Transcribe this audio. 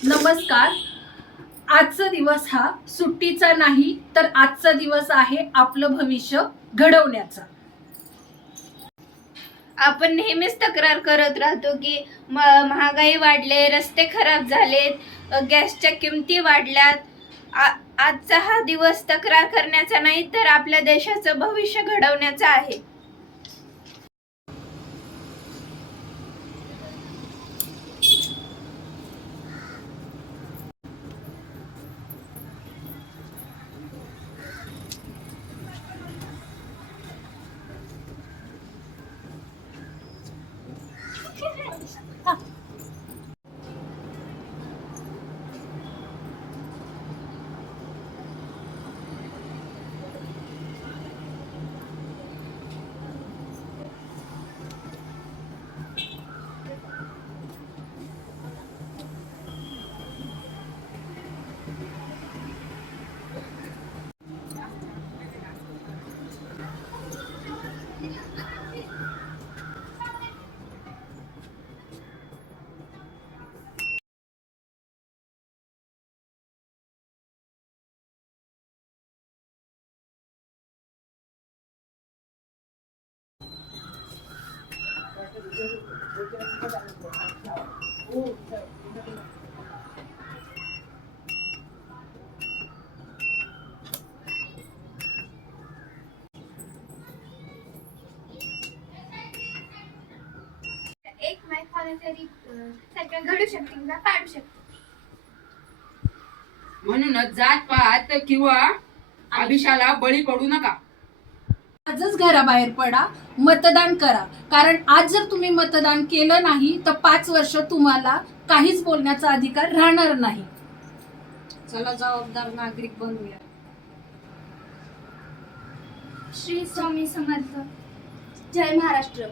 नमस्कार. आजचा दिवस हा सुट्टीचा नाही, तर आजचा दिवस आहे आपलं भविष्य घडवण्याचा. आपण नेहमीच तक्रार करत राहतो की महागाई वाढले, रस्ते खराब झालेत, गॅसच्या किमती वाढल्यात. आजचा हा दिवस तक्रार करण्याचा नाही, तर आपल्या देशाचं भविष्य घडवण्याचा आहे. एक मैल कोणीतरी सरकार घडू शकते किंवा पाडू शकते. म्हणूनच जात पात किंवा आमिषाला बळी पडू नका. आजच घराबाहेर पडा, मतदान करा. कारण आज जर तुम्ही मतदान केलं नाही तर 5 वर्ष तुम्हाला काहीच बोलण्याचा अधिकार राहणार नाही. चला जबाबदार नागरिक बनूया. श्री स्वामी समर्थ. जय महाराष्ट्र.